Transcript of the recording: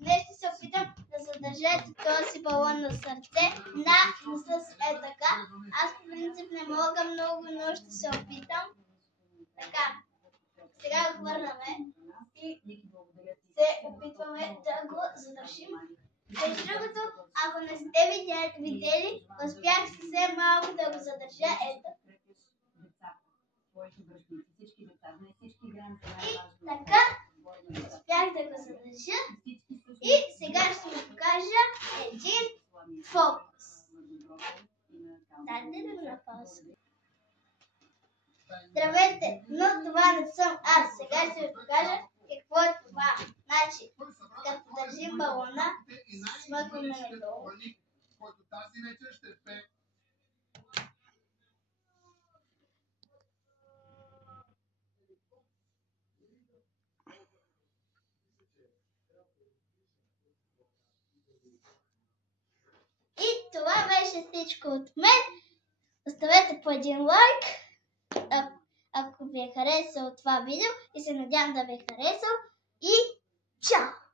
днес ще се опитам да задържа този балон на сърце с така. Аз по принцип не мога много, но ще се опитам. Така, сега го върнаме и се опитваме да го задържим. Между другото, ако не сте видели, успях съвсем малко да го задържа. Ето. И така, успях да го задържа. И сега ще ви покажа един фокус. Дайте да го напауза. Здравейте, но това не съм аз. Сега ще ви покажа какво е това. Значи, като държим балона, смъкваме надолу. И това беше всичко от мен. Оставете по един лайк, ако ви е харесало това видео и се надявам да ви е харесало. И чао!